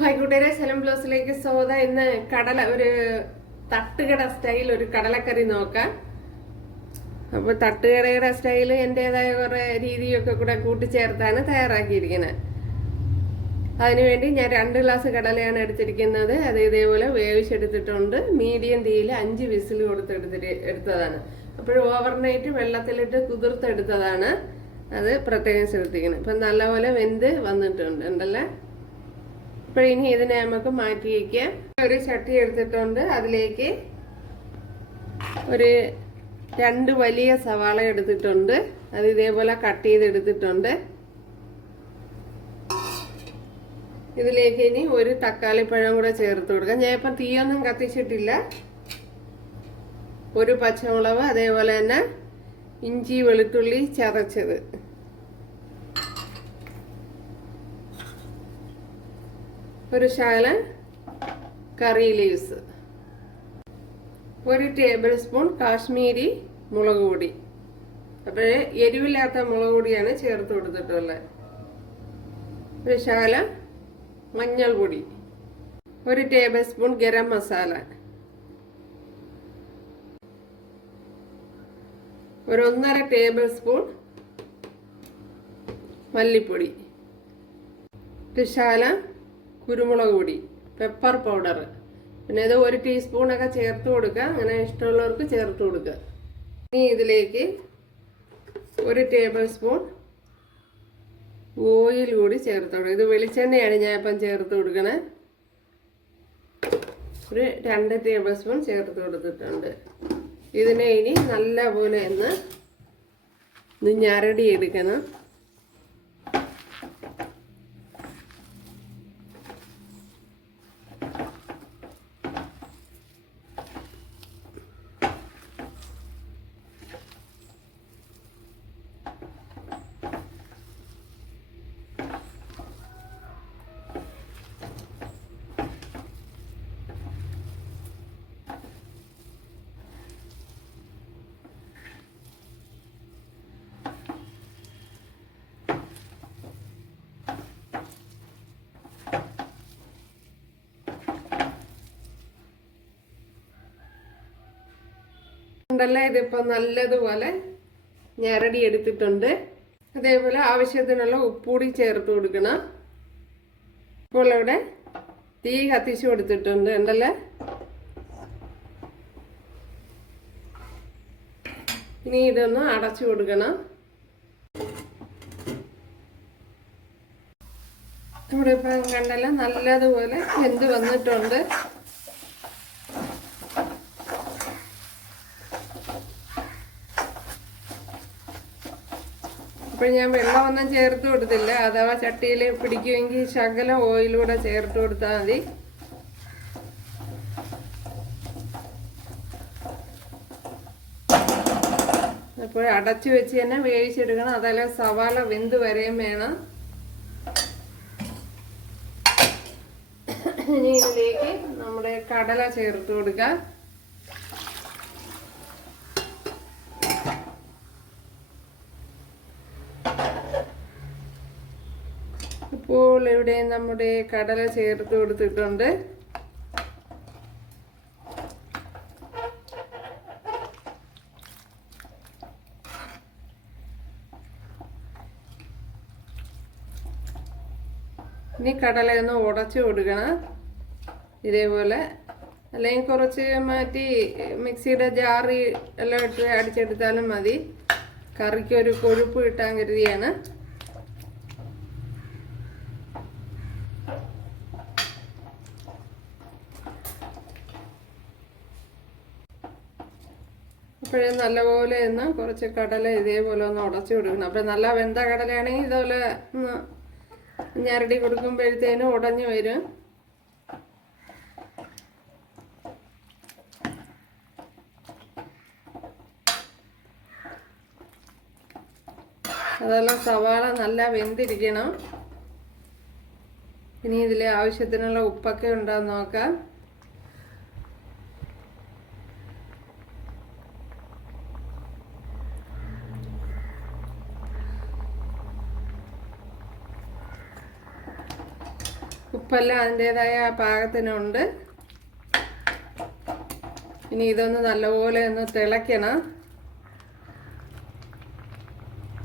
Hi കൂട്ടുകാരെ, സെലം ബ്ലോസിലേക്ക് സ്വാഗതം. ഇന്ന് ഒരു തട്ടുകട സ്റ്റൈൽ ഒരു കടലക്കറി നോക്കാം. അപ്പോൾ തട്ടുകടയുടെ സ്റ്റൈൽ എൻ്റെതായ കുറേ രീതിയൊക്കെ കൂടെ കൂട്ടിച്ചേർത്താണ് തയ്യാറാക്കിയിരിക്കുന്നത്. അതിനുവേണ്ടി ഞാൻ 2 ഗ്ലാസ് കടലയാണ് എടുത്തിരിക്കുന്നത്. അത് ഇതേപോലെ വേവിച്ചെടുത്തിട്ടുണ്ട്. മീഡിയം തീയിൽ 5 വിസിൽ എടുത്തതാണ്. അപ്പോൾ ഓവർനൈറ്റ് വെള്ളത്തിലിട്ട് കുതിർത്തെടുത്തതാണ്. അത് പ്രത്യേകം ശ്രദ്ധിക്കണം. ഇപ്പം നല്ലപോലെ വെന്ത് വന്നിട്ടുണ്ട് ഉണ്ടല്ലേ. അപ്പോൾ ഇനി ഇതിനെ നമുക്ക് മാറ്റി വയ്ക്കാം. ഒരു ചട്ടി എടുത്തിട്ടുണ്ട്. അതിലേക്ക് ഒരു 2 വലിയ സവാള എടുത്തിട്ടുണ്ട്. അത് ഇതേപോലെ കട്ട് ചെയ്തെടുത്തിട്ടുണ്ട്. ഇതിലേക്ക് ഇനി ഒരു തക്കാളിപ്പഴം കൂടെ ചേർത്ത് കൊടുക്കാം. ഞാൻ ഇപ്പം തീയൊന്നും കത്തിച്ചിട്ടില്ല. ഒരു പച്ചമുളക്, അതേപോലെ തന്നെ ഇഞ്ചി വെളുത്തുള്ളി ചതച്ചത്, ഒരു ശകലം കറി ലീവ്സ്, 1 ടേബിൾ സ്പൂൺ കാശ്മീരി മുളക് പൊടി. അപ്പോൾ എരിവില്ലാത്ത മുളക് പൊടിയാണ് ചേർത്ത് കൊടുത്തിട്ടുള്ളത്. ഒരു ശകലം മഞ്ഞൾപ്പൊടി, 1 ടേബിൾ സ്പൂൺ ഗരം മസാല, ഒരു 1.5 ടേബിൾ സ്പൂൺ മല്ലിപ്പൊടി, ഒരു ശകലം കുരുമുളക് പൊടി, പെപ്പർ പൗഡർ, പിന്നെ ഇത് 1 ടീസ്പൂണൊക്കെ ചേർത്ത് കൊടുക്കുക. അങ്ങനെ ഇഷ്ടമുള്ളവർക്ക് ചേർത്ത് കൊടുക്കുക. ഇനി ഇതിലേക്ക് 1 ടേബിൾ സ്പൂൺ ഓയിൽ കൂടി ചേർത്ത് കൊടുക്കുക. ഇത് വെളിച്ചെണ്ണയാണ് ഞാൻ ഇപ്പം ചേർത്ത് കൊടുക്കണേ. ഒരു 2 ടേബിൾ സ്പൂൺ ചേർത്ത് കൊടുത്തിട്ടുണ്ട്. ഇതിനെ ഇനി നല്ലപോലെ ഒന്ന് ഞരടി എടുക്കണം. ഇതിപ്പോൾ നല്ലതുപോലെ ഞരടി എടുത്തിട്ടുണ്ട്. അതേപോലെ ആവശ്യത്തിനുള്ള ഉപ്പുകൂടി ചേർത്ത് കൊടുക്കണം. ഇപ്പോൾ ഇവിടെ തീ കത്തിച്ചു കൊടുത്തിട്ടുണ്ട് ഉണ്ടല്ലേ. ഇനി ഇതൊന്ന് അടച്ചു കൊടുക്കണം. ഇവിടെ ഇപ്പം കണ്ടല്ല നല്ലതുപോലെ വെന്ത് വന്നിട്ടുണ്ട്. അപ്പോൾ ഞാൻ വെള്ളമൊന്നും ചേർത്ത് കൊടുത്തില്ല. അഥവാ ചട്ടിയിൽ പിടിക്കുമെങ്കിൽ ശകലം ഓയിലൂടെ ചേർത്ത് കൊടുത്താൽ മതി. അപ്പോൾ അടച്ചു വെച്ച് തന്നെ വേവിച്ചെടുക്കണം. അതല്ല സവാള വെന്ത് വരെയും വേണം. ഇനി ഇതിലേക്ക് നമ്മുടെ കടല ചേർത്ത് കൊടുക്കാം. ഇപ്പോൾ ഇവിടെ നമ്മുടെ കടല ചേർത്ത് കൊടുത്തിട്ടുണ്ട്. ഇനി കടലയൊന്ന് ഉടച്ചു കൊടുക്കണം ഇതേപോലെ. അല്ലെങ്കിൽ കുറച്ച് മാറ്റി മിക്സിയുടെ ജാറി എല്ലാം ഇട്ട് അടിച്ചെടുത്താലും മതി. കറിക്കൊരു കൊഴുപ്പ് കിട്ടാൻ കരുതിയാണ്. അപ്പോഴേ നല്ലപോലെ ഒന്ന് കുറച്ച് കടല ഇതേപോലെ ഒന്ന് ഉടച്ചു കൊടുക്കണം. അപ്പോൾ നല്ല വെന്ത കടലയാണെങ്കിൽ ഇതുപോലെ ഒന്ന് ഞരടി കൊടുക്കുമ്പോഴത്തേനും ഉടഞ്ഞു വരും. അതെല്ലാം സവാള നല്ല വെന്തിരിക്കണം. ഇനി ഇതിൽ ആവശ്യത്തിനുള്ള ഉപ്പൊക്കെ ഉണ്ടോയെന്ന് നോക്കാം. ഉപ്പെല്ലാം അതിൻ്റെതായ പാകത്തിനുണ്ട്. ഇനി ഇതൊന്ന് നല്ലപോലെ ഒന്ന് തിളയ്ക്കണം.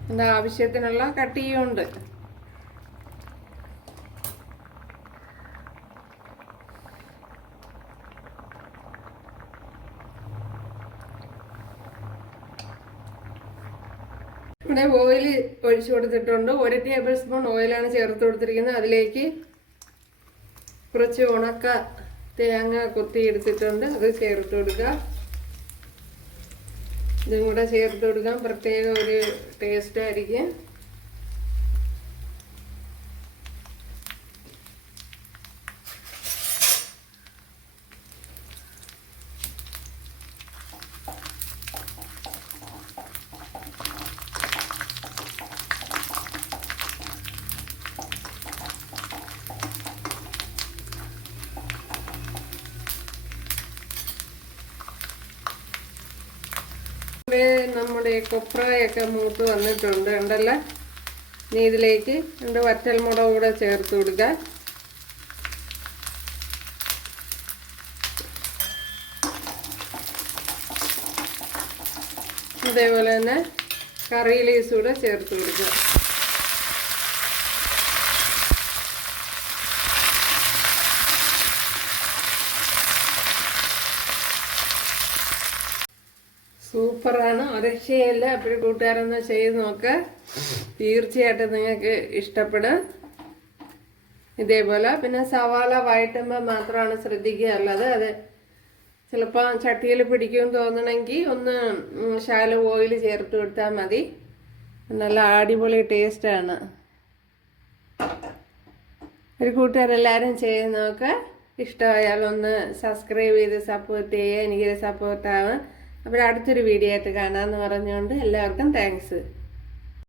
അതിൻ്റെ ആവശ്യത്തിനുള്ള കട്ടിയുണ്ട്. ഇവിടെ ഓയിൽ ഒഴിച്ചു കൊടുത്തിട്ടുണ്ട്. 1 ടേബിൾ സ്പൂൺ ഓയിലാണ് ചേർത്ത് കൊടുത്തിരിക്കുന്നത്. അതിലേക്ക് കുറച്ച് ഉണക്ക തേങ്ങ കൊത്തി എടുത്തിട്ടുണ്ട്, അത് ചേർത്ത് കൊടുക്കുക. ഇതും കൂടെ ചേർത്ത് കൊടുക്കാം, പ്രത്യേക ഒരു ടേസ്റ്റ് ആയിരിക്കും. നമ്മുടെ കൊപ്രയൊക്കെ മൂത്ത് വന്നിട്ടുണ്ട് ഉണ്ടല്ലോ. ഇനി ഇതിലേക്ക് 2 വറ്റൽമുളക് കൂടെ ചേർത്ത് കൊടുക്കുക. അതേപോലെ തന്നെ കറി ലീവ്സ് കൂടെ ചേർത്ത് കൊടുക്കുക. സൂപ്പറാണ്, ഒരക്ഷയല്ല. അപ്പോഴും കൂട്ടുകാരൊന്ന് ചെയ്ത് നോക്കുക, തീർച്ചയായിട്ടും നിങ്ങൾക്ക് ഇഷ്ടപ്പെടും. ഇതേപോലെ പിന്നെ സവാള വഴറ്റുമ്പോൾ മാത്രമാണ് ശ്രദ്ധിക്കുക, അല്ലാതെ അത് ചിലപ്പോൾ ചട്ടിയിൽ പിടിക്കുമെന്ന് തോന്നണമെങ്കിൽ ഒന്ന് ശാലോ ഓയിൽ ചേർത്ത് കൊടുത്താൽ മതി. നല്ല അടിപൊളി ടേസ്റ്റാണ്. ഒരു കൂട്ടുകാരെല്ലാവരും ചെയ്ത് നോക്കുക. ഇഷ്ടമായാൽ ഒന്ന് സബ്സ്ക്രൈബ് ചെയ്ത് സപ്പോർട്ട് ചെയ്യുക, എനിക്കൊരു സപ്പോർട്ടാവും. അപ്പോൾ അടുത്തൊരു വീഡിയോ ആയിട്ട് കാണാമെന്ന് പറഞ്ഞുകൊണ്ട് എല്ലാവർക്കും താങ്ക്സ്.